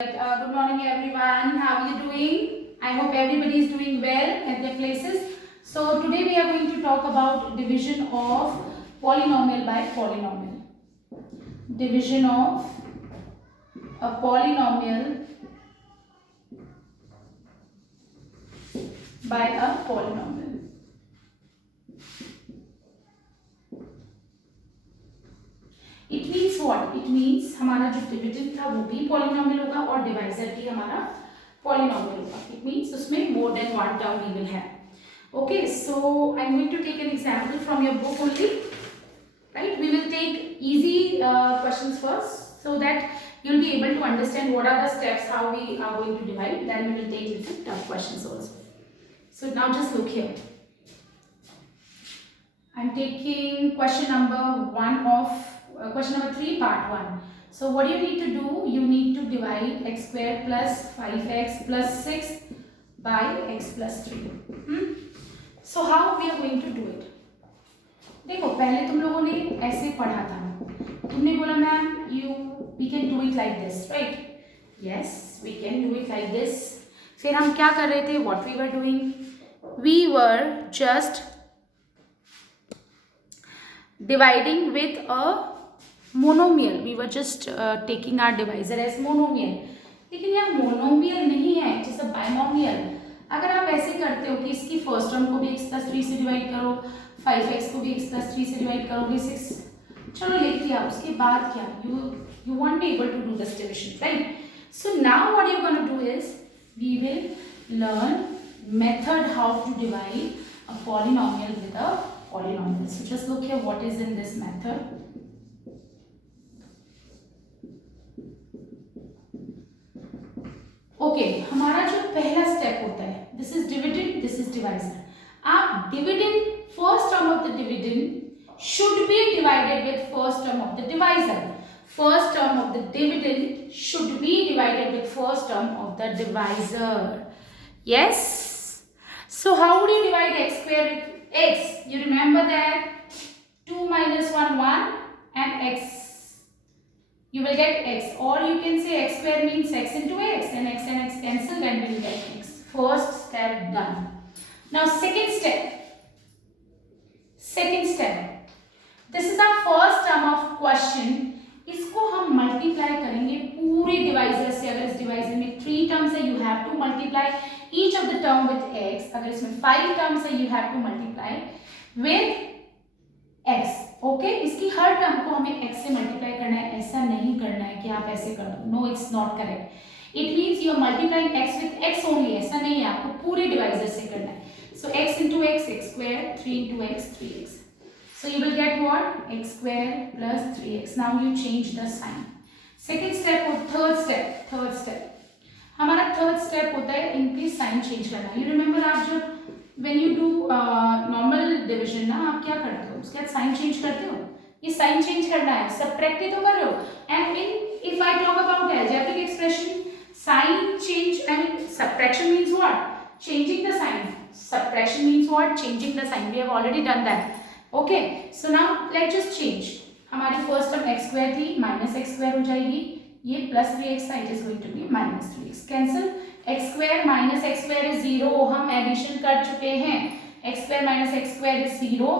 Good morning everyone. How are you doing? I hope everybody is doing well at their places. So today we are going to talk about division of polynomial by polynomial. Division of a polynomial by a polynomial. It means what? It means हमारा जो dividend था वो भी polynomial होगा और divisor भी हमारा polynomial होगा. It means उसमें more than one term we will have. Okay, so I'm going to take an example from your book only. Right? We will take easy questions first so that you'll be able to understand what are the steps, how we are going to divide. Then we will take little tough questions also. So now just look here. I'm taking question number 1 of question number 3 part 1. So what do you need to do? You need to divide x square plus 5x plus 6 by x plus 3. So how we are going to do it? देखो पहले तुम लोगों ने ऐसे पढ़ा था. तुमने बोला ma'am we can do it like this, right? Yes, we can do it like this. फिर हम क्या कर रहे थे? What we were doing? We were just dividing with a monomial. We were just taking our divisor as monomial. लेकिन यह monomial नहीं है, it is a binomial. अगर आप ऐसे करते हो कि इसकी फर्स्ट टर्म को भी x plus 3 से डिवाइड करो, 5x को भी x plus 3 से डिवाइड करोगे 6, चलो लिख दिया. उसके बाद क्या? You won't be able to do this division, right? So now what you're going to do is we will learn method how to divide a polynomial with a polynomial. So just look here what is in this method. Okay हमारा जो पहला step होता है, this is dividend, this is divisor. आप dividend, first term of the dividend should be divided with first term of the divisor. First term of the dividend should be divided with first term of the divisor. Yes. So how would you divide x square with x? You remember that 2 minus 1 1 and x. You will get x, or you can say x square means x into x, and x cancel, and we will get x. First step done. Now second step. This is our first term of question. इसको हम multiply करेंगे पूरे divisor से. अगर इस divisor में 3 terms है, you have to multiply each of the term with x. अगर इसमें 5 टर्म्स है, you have to multiply with x. Okay इसकी हर टर्म को हमें x से मल्टीप्लाई करना है. ऐसा नहीं करना है कि आप ऐसे कर दो. No, it's not correct. It means you are multiplying x with x only. ऐसा नहीं है, आपको पूरे डिवाइजर से करना है. So x into x, x square, 3 into x, 3x. So you will get what? X square plus 3x. Now you change the sign. Second step or third step. हमारा third step होता है इनके sign change करना. You remember आप जब when you do normal division ना, आप क्या करते हो? उसके बाद साइन चेंज करते हो. ये साइन चेंज करना है, सबट्रैक्ट ही तो कर रहे हो. And if I talk about algebraic expression, sign change, I mean subtraction means what? Changing the sign. Subtraction means what? Changing the sign. We have already done that. Okay, so now let's just change. हमारी first term x square थी, minus x square हो जाएगी. ये plus 3x था, it is going to be minus 3x. Cancel. x square minus x square is 0. हम addition कर चुके हैं. x square minus x square is 0.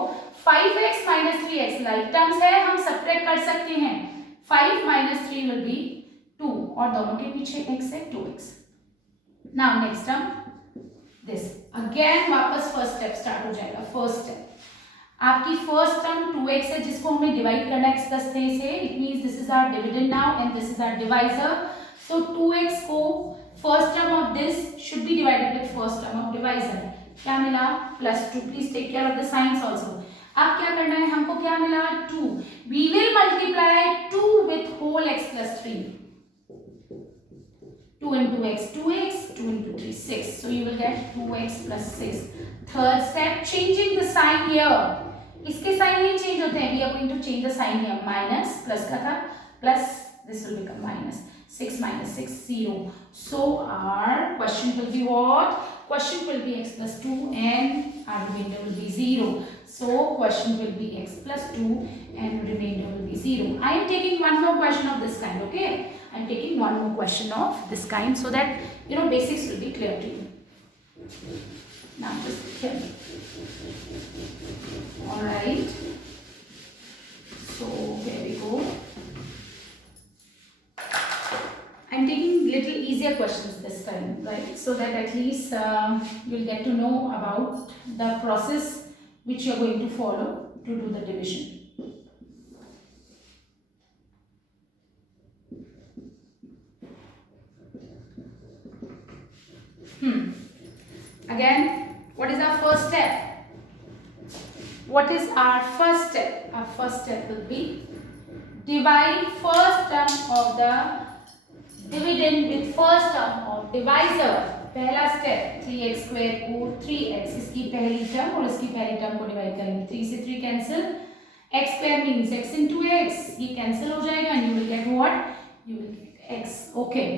5x minus 3x like terms है, हम सबट्रैक्ट कर सकते हैं. 5 माइनस 3 विल बी 2 और दोनों के पीछे x है, 2x. Now next term this. Again वापस फर्स्ट स्टेप स्टार्ट हो जाएगा. फर्स्ट स्टेप आपकी फर्स्ट टर्म 2x है जिसको हमें डिवाइड करना है x प्लस 3 से. It means this is our dividend now and this is our divisor. So 2x को first term of this should be divided with first term of divisor. क्या मिला? Plus 2. Please take care of the signs also. अब क्या करना है हमको? क्या मिला? 2. We will multiply 2 with whole x plus 3. 2 into x 2x, 2 into 3 6. So you will get 2x plus 6. Third step, changing the sign here. इसके sign नहीं change होते हैं. We are going to change the sign here. Minus plus का था, plus this will become minus. 6 minus 6 0. So our question will be what? Question will be x plus 2 and our remainder will be 0. So question will be x plus 2 and remainder will be 0. I am taking one more question of this kind. Okay. I'm taking one more question of this kind so that basics will be clear to you. Now just tell me. Alright. So here we go. I'm taking little easier questions this time, right? So that at least you'll get to know about the process which you're going to follow to do the division. Again, what is our first step? What is our first step? Our first step will be divide first term of the dividend with first term of divisor. पहला step 3x square को 3x इसकी पहली term और इसकी पहली term को divide करेंगे. 3 से 3 cancel. x square means x into x. ये कैंसिल हो जाएगा and you will get what? You will get x. Okay.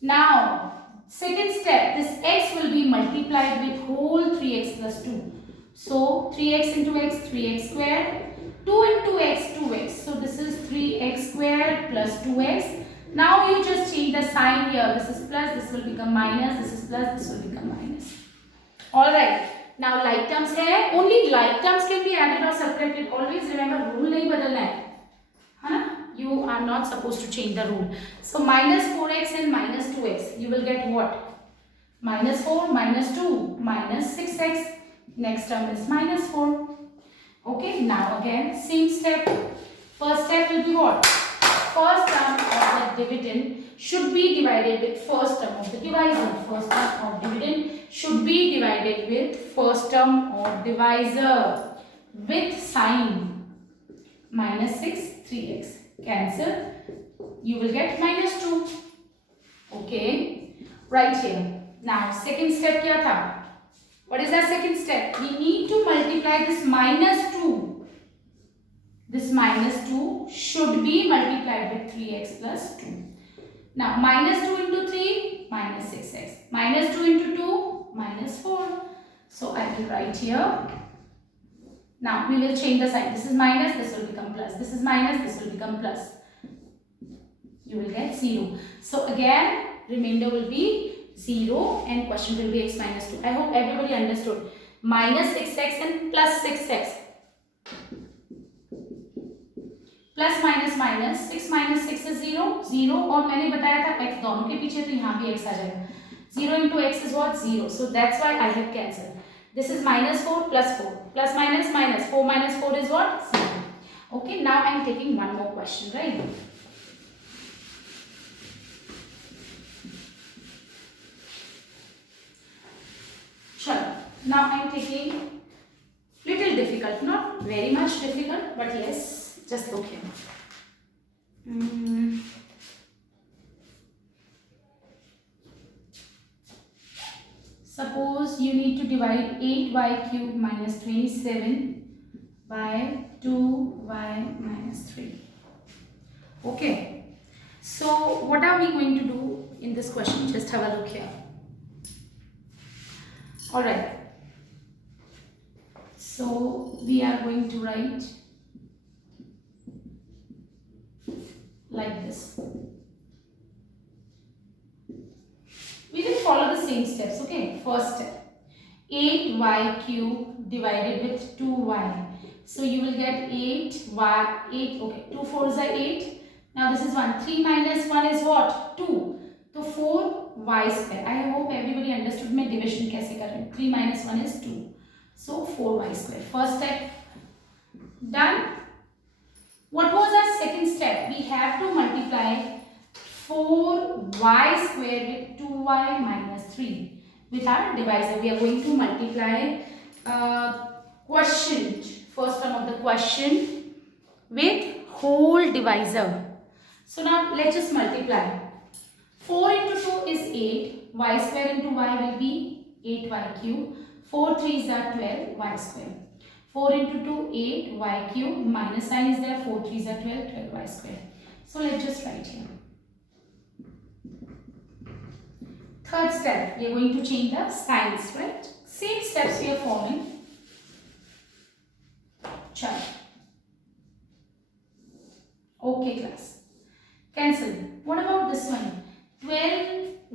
Now second step, this x will be multiplied with whole 3x plus 2. So 3x into x, 3x square. 2 into x, 2x. So this is 3x squared plus 2x. Now you just change the sign here. This is plus, this will become minus, this is plus, this will become minus. Alright. Now like terms hai. Only like terms can be added or subtracted. Always remember rule nahi badalna hai. Huh? You are not supposed to change the rule. So minus 4x and minus 2x. You will get what? Minus 4, minus 2, minus 6x. Next term is minus 4. Okay, now again same step. First step will be what? First term of the dividend should be divided with first term of the divisor. First term of dividend should be divided with first term of divisor with sign. Minus 6, 3x. Cancel. You will get minus 2. Okay. Right here. Now second step kya tha? What is our second step? We need to multiply this minus 2. This minus 2 should be multiplied with 3x plus 2. Now minus 2 into 3, minus 6x. Minus 2 into 2, minus 4. So I will write here. Now we will change the sign. This is minus, this will become plus. This is minus, this will become plus. You will get 0. So again, remainder will be 0 and question will be x minus 2. I hope everybody understood. Minus 6x and plus 6x. Plus minus minus 6 minus 6 is 0 0 और मैंने बताया था x दोनों के पीछे तो यहाँ भी x आ जाएगा. 0 into x is what? 0. So that's why I have cancelled. This is minus 4 plus 4 plus minus minus 4 minus 4 is what? 0. Okay, now I am taking one more question, right? Sure. Now I am taking little difficult, not very much difficult, but yes. Just look here. Suppose you need to divide 8y cube minus 27 by 2y minus 3. Okay. So what are we going to do in this question? Just have a look here. Alright. So we are going to write like this. We will follow the same steps, okay? First step, 8y cube divided with 2y. So you will get 8y, 8, okay, 2 4s are 8. Now this is 1. 3 minus 1 is what? 2. So 4y square. I hope everybody understood my division kaise kar rahe. 3 minus 1 is 2. So 4y square. First step done. What was our second step? We have to multiply 4y square with 2y minus 3 with our divisor. We are going to multiply quotient, first term of the quotient with whole divisor. So now let's just multiply. 4 into 2 is 8. Y square into y will be 8y cube. 4 3s are 12 y square. 4 into 2, 8 y cube, minus sign is there, 4 3s are 12, 12 y square. So let's just write here. Third step, we are going to change the signs, right? Same steps we are following. Chalo. Okay class. Cancel.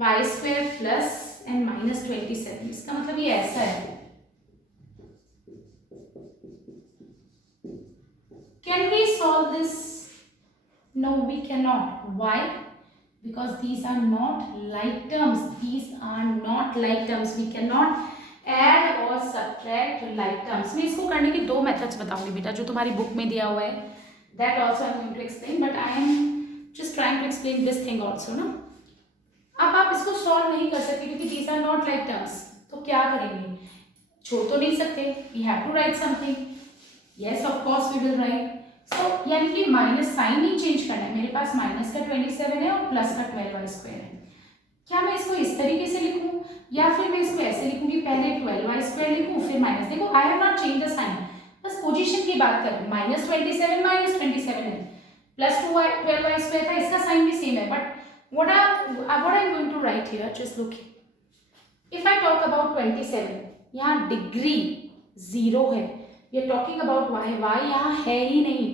Y square plus and minus 27, इसका मतलब ये ऐसा है. Can we solve this? No, we cannot. Why? Because these are not like terms. These are not like terms. We cannot add or subtract like terms. मैं इसको करने के दो methods बताऊंगी बेटा, जो तुम्हारी बुक में दिया हुआ है. That also I am going to explain, but I am just trying to explain this thing also, ना. अब आप इसको solve नहीं कर सकते क्योंकि these are not like terms. तो क्या करेंगे? छोड़ तो नहीं सकते. We have to write something. Yes, of course we will write. So यानी कि माइनस साइन नहीं चेंज करना है. मेरे पास माइनस का 27 है और प्लस का 12y स्क्वायर है. क्या मैं इसको इस तरीके से लिखूं या फिर मैं इसको ऐसे लिखूं कि पहले 12y स्क्वायर लिखूं फिर माइनस. देखो I have not change the sign, बस पोजीशन की बात करें. माइनस 27 है, प्लस 12y स्क्वायर था, इसका साइन भी सेम है. But what I am going to write here, just look. If I talk about 27, यहाँ डिग्री 0 है. We are talking about y. y यहाँ है ही नहीं,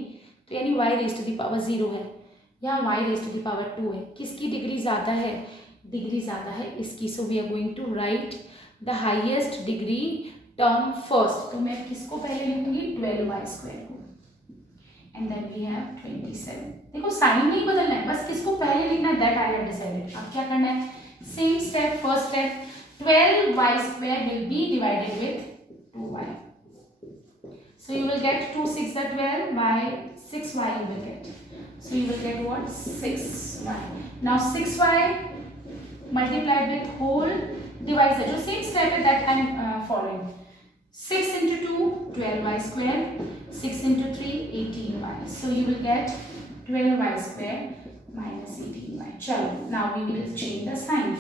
तो यानी y raised to the power 0 है. यहाँ y raised to the power 2 है. किसकी डिग्री ज़्यादा है? डिग्री ज़्यादा है इसकी. So we are going to write the highest degree term first. तो मैं किसको पहले लिखूंगी? 12y square को. And then we have 27. देखो साइन नहीं बदलना है, बस किसको पहले लिखना है? That I have decided. अब क्या करना है? Same step, first step. 12y square will be divided with 2y. So you will get 2 6 are 12 by 6y you will get. So you will get what? 6y. Now 6y multiplied with whole divisor. जो same step है that I am following. 6 into 2 12y square. 6 into 3 18y. So you will get 12y square minus 18y. चलो, now we will change the sign.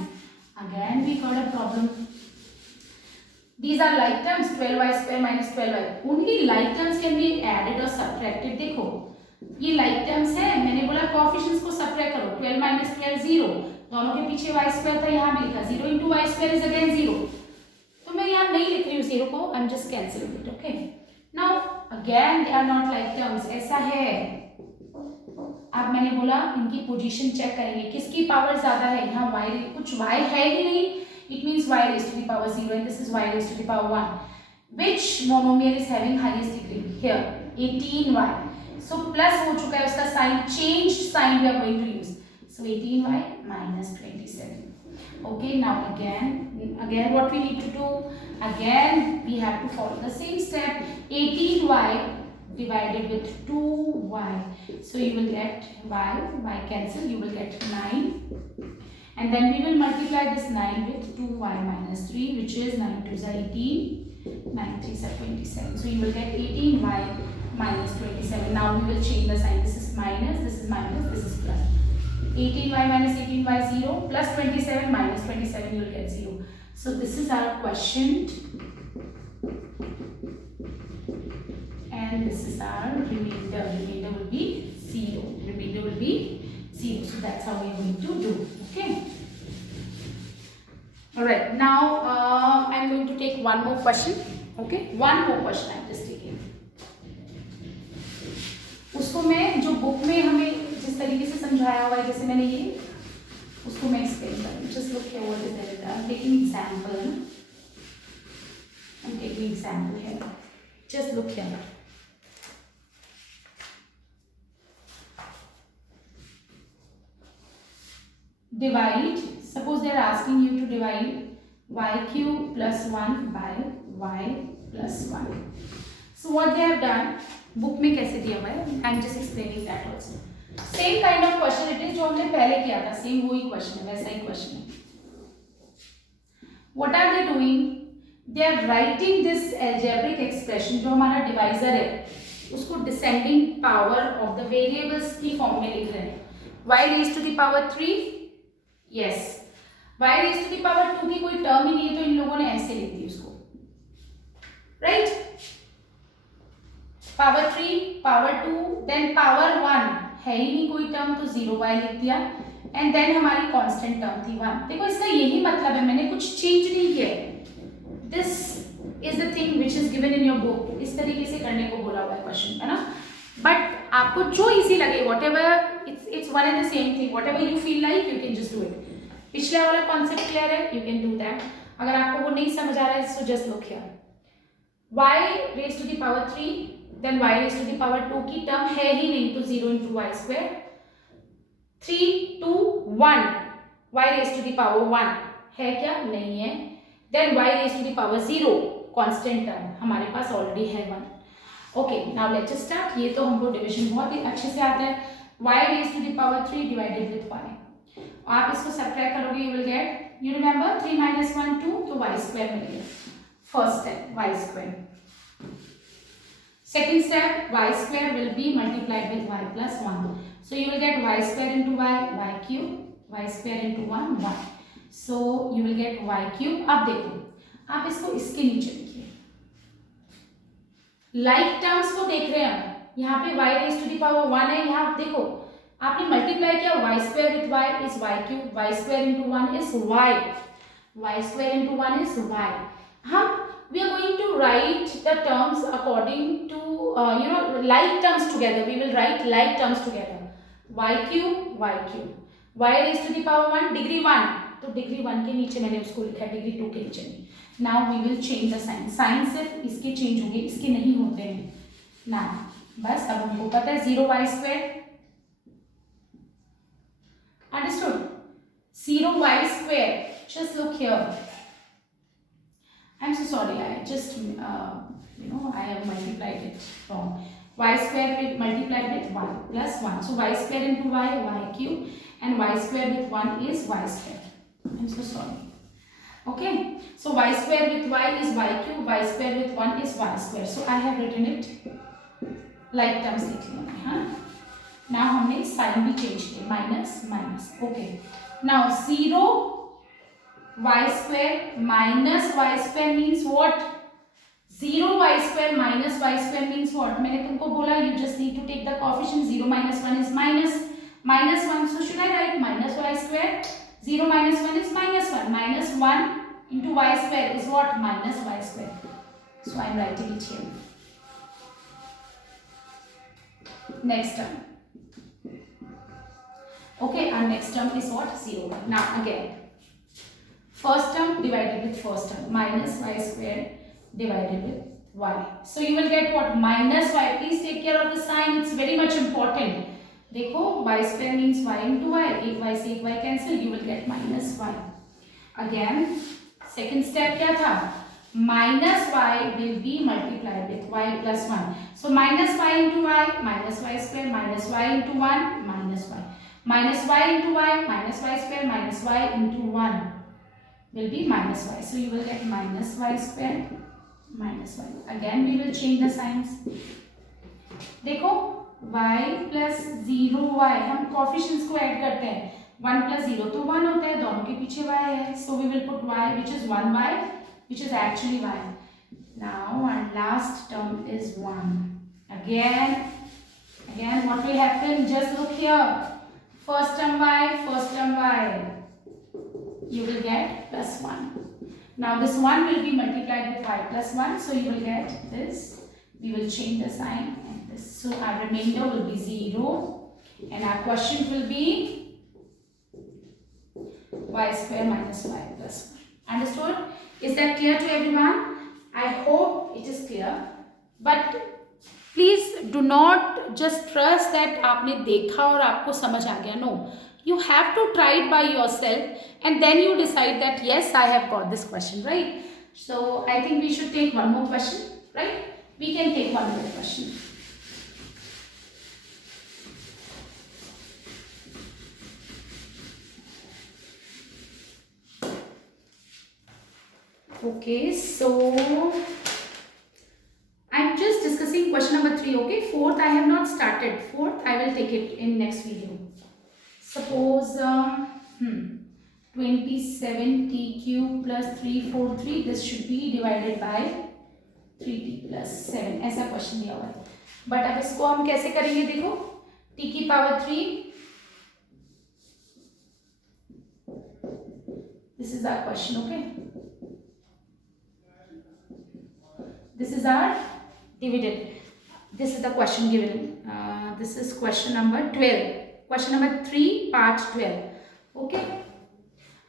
Again we got a problem. These are like terms, 12y square minus 12y. Only like terms can be added or subtracted. देखो ये like terms है, मैंने बोला coefficients को subtract करो. 12 minus 12 0. दोनों के पीछे y square था, यहाँ भी लिखा 0 into y square is again 0. तो मैं यहाँ नहीं लिख रही हूँ 0 को, I'm just cancelling it. Okay. Now again they are not like terms. ऐसा है. अब मैंने बोला इनकी पोजीशन चेक करेंगे, किसकी पावर ज्यादा है. यहाँ y कुछ y है ही नहीं. It means y raised to the power 0 and this is y raised to the power 1. Which monomial is having highest degree? Here, 18y. So plus हो चुका है उसका sign, changed sign we are going to use. So 18y minus 27. Okay, now again what we need to do? Again we have to follow the same step. 18y divided with 2y. So you will get y cancel, you will get 9. And then we will multiply this 9 with 2y minus 3, which is 9 2s are 18, 9 3s are 27. So you will get 18y minus 27. Now we will change the sign. This is minus, this is minus, this is plus. 18y minus 18y 0, plus 27 minus 27, you will get 0. So this is our question. And this is our remainder. Remainder will be 0. Remainder will be 0. So that's how we are going to do. Okay. Alright. Now I'm going to take one more question. Okay. One more question I'm just taking. उसको मैं जो book में हमें जिस तरीके से समझाया हुआ है, जैसे मैंने ये उसको मैं एक्सप्लेन करूँ. Just look here what is there. I'm taking example. I'm taking example here. Just look here. Divide. Suppose they are asking you to divide y cube plus 1 by y plus 1. So what they have done, book में कैसे दिया हुआ है, I am just explaining that also. Same kind of question it is जो हमने पहले किया था, same वही question है, वैसा ही question है. What are they doing? They are writing this algebraic expression जो हमारा divisor है, उसको descending power of the variables की form में लिख रहे हैं. y raised to the power 3. Yes. y raised to the power 2 की कोई टर्म ही नहीं है, तो इन लोगों ने ऐसे लिख दी उसको. Right? Power 3, power 2, then power 1 है ही नहीं कोई टर्म, तो 0y लिख दिया. एंड देन हमारी कांस्टेंट टर्म थी 1. देखो इसका यही मतलब है, मैंने कुछ चेंज नहीं किया है. This is the thing which is given in your book. इस तरीके से करने को बोला हुआ है क्वेश्चन, है ना. बट आपको जो इजी लगे, whatever, it's one and the same thing, whatever you feel like you can just do it. पिछला वाला कॉन्सेप्ट क्लियर है? You can do that. अगर आपको वो नहीं समझ आ रहा है, so just look here. y raise to the power 3, then y raise to the power 2 की टर्म है ही नहीं, तो 0 into y square. 3 2 1 y raise to the power 1 है क्या? नहीं है. Then y raise to the power 0 constant term हमारे पास ऑलरेडी है 1. Okay, now let's start. ये तो हमको डिवीजन बहुत ही अच्छे से आता है. y raise to the power 3 divided with y. आप इसको सब्ट्रैक्ट करोगे, you will get, you remember 3 minus 1 2, तो y स्क्वायर मिलेगा. First step y square. Second step, y square will be multiplied with y plus 1. So you will get y square into y cube, y square into 1, 1. So you will get y cube. अब देखो, आप इसको इसके नीचे लिखिए. Like terms को देख रहे हैं. यहाँ पे y raised to the power 1 है. यहाँ देखो, आपने मल्टीप्लाई किया, y square with y is y cube, y square into 1 is y, y square into 1 is y. हम we are going to write the terms according to like terms together. We will write like terms together. y cube, y raised to the power 1, degree 1, तो degree 1 के नीचे मैंने उसको लिखा है, degree 2 के नीचे नहीं. Now we will change the sign. Sign सिर्फ इसके change होंगे, इसके नहीं होते हैं. Now बस अब हमको पता है 0 y square. Understood? 0 y square. Just look here. I'm so sorry, I just I have multiplied it wrong. Y square with multiplied with y plus 1. So y square into y cube, and y square with 1 is y square. I'm so sorry. Okay, so y square with y is y cube, y square with 1 is y square. So I have written it like terms लिख लिया है. Now हमने sign भी change किया, minus minus. Okay, now 0 y square minus y square means what? 0 y square minus y square means what? मैंने तुमको बोला, you just need to take the coefficient. 0 minus 1 is minus 1. So should I write minus y square? 0 minus 1 is minus 1. Minus 1 into y square is what? Minus y square. So I am writing it here. Next term. Okay, our next term is what? 0. Now again, first term divided with first term, minus y square divided with y. So you will get what? Minus y. Please take care of the sign, it's very much important. देखो, y square means y into y. एक y से एक y cancel, you will get minus y. Again, second step क्या था? Minus y will be multiplied with y plus 1. So minus y into y, minus y square, minus y into 1, minus y. Minus y into y, minus y square, minus y into 1. Will be minus y. So you will get minus y square minus y. Again we will change the signs. देखो, y plus 0y, हम coefficients को add करते हैं. 1 plus 0 तो 1 होता है, दोनों के पीछे y है. So we will put y which is 1y, which is actually y. Now our last term is 1. Again what will happen? Just look here. First term y. You will get plus 1. Now this 1 will be multiplied with y plus 1. So you will get this. We will change the sign and this. So our remainder will be 0. And our quotient will be y square minus y plus 1. Understood? Is that clear to everyone? I hope it is clear. But please do not just trust that आपने देखा और आपको समझ आ गया. No. You have to try it by yourself and then you decide that yes, I have got this question, right? So I think we should take one more question, right? We can take one more question. Okay, so I'm just discussing question number 3, okay? 4th I have not started. 4th I will take it in next video. Suppose 27t cube plus 343, this should be divided by 3t plus 7. ऐसा question दिया हुआ है. But अब इसको हम कैसे करेंगे? देखो, t की power 3, this is our question, okay? This is our dividend. This is the question given. This is question number 12. Question number 3 part 12. Okay.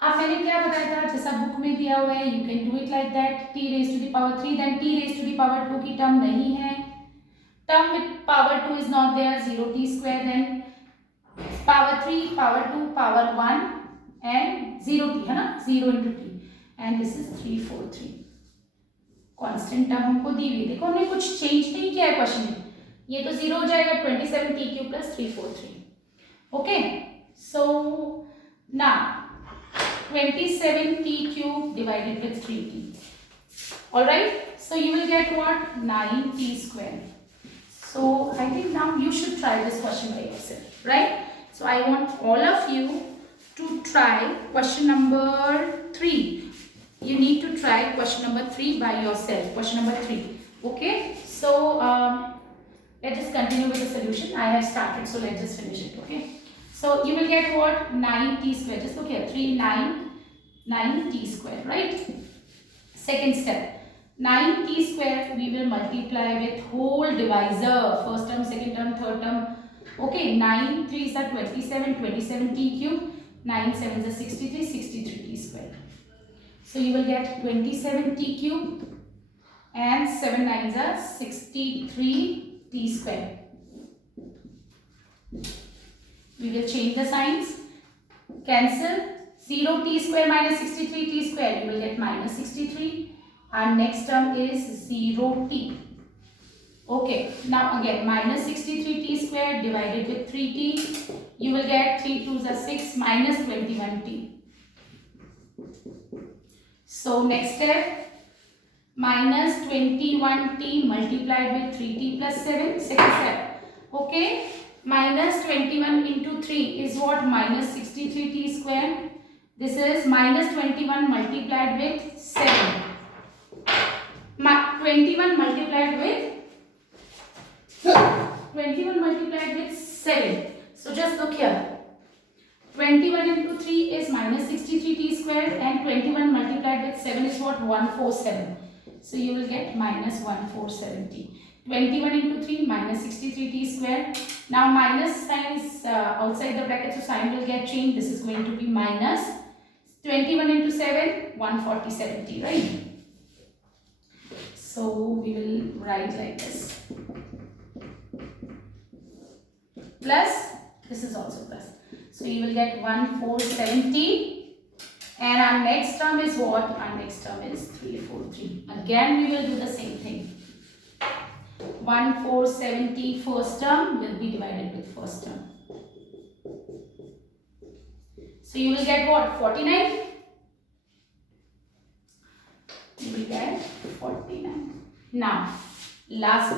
अब मैंने क्या बताया था, जैसा बुक में दिया हुआ है, you can do it like that, t raised to the power 3, then t raised to the power 2 की टर्म नहीं है, term with power 2 is not there, 0t square, then power 3, power 2, power 1 and 0t है ना, 0 into t, and this is 343. Constant term हमको दी हुई, देखो हमने कुछ चेंज नहीं किया है क्वेश्चन में, ये तो 0 हो जाएगा, 27t³ plus 343. Okay, so now 27t³ divided with 3t. Alright, so you will get what? 9t square. So I think now you should try this question by yourself, right? So I want all of you to try question number 3. You need to try question number 3 by yourself. Question number 3. Okay, so let's just continue with the solution. I have started, so let's just finish it. Okay, so you will get what? 9t square. Just look here, 9t square, right? Second step, 9t square we will multiply with whole divisor, first term, second term, third term. Okay, 9 3s are 27, 27t³, 9 7s are 63, 63t square. So you will get 27t³ and 7 9s are 63t square. We will change the signs, cancel, 0t square minus 63t square, you will get minus 63. Our next term is 0t. Okay, now again minus 63t square divided with 3t, you will get 3 2s are 6 minus 21t. So next step, minus 21t multiplied with 3t plus 7, second step. Okay, minus 21 into 3 is what? Minus 63t square. This is minus 21 multiplied with 7. 21 multiplied with 7. So just look here. 21 into 3 is minus 63t square and 21 multiplied with 7 is what? 147. So you will get minus 147t. 21 into 3 minus 63t square. Now minus sign is outside the bracket, so sign will get changed. This is going to be minus 21 into 7, 147t, right? So we will write like this. Plus, this is also plus. So you will get 147t, and our next term is what? Our next term is 343. Again we will do the same thing. 147t first term will be divided with first term. So you will get what? 49. You will get 49. Now, last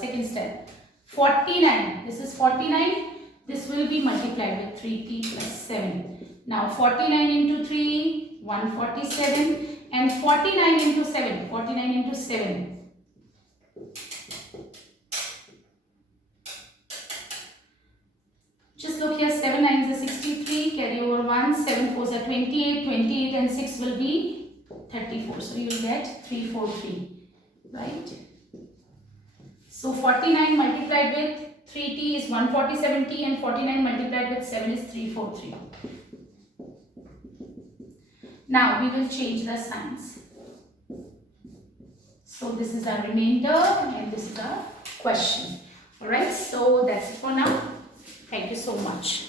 second step. 49. This is 49. This will be multiplied with 3t plus 7. Now 49 into 3, 147, and 49 into 7. 49 into 7. Just look here, 7 9s are 63, carry over 1, 7 4s are 28, 28 and 6 will be 34. So you will get 343, right? So 49 multiplied with 3t is 147t and 49 multiplied with 7 is 343. Now we will change the signs. So this is our remainder and this is our question. Alright, so that's it for now. Thank you so much.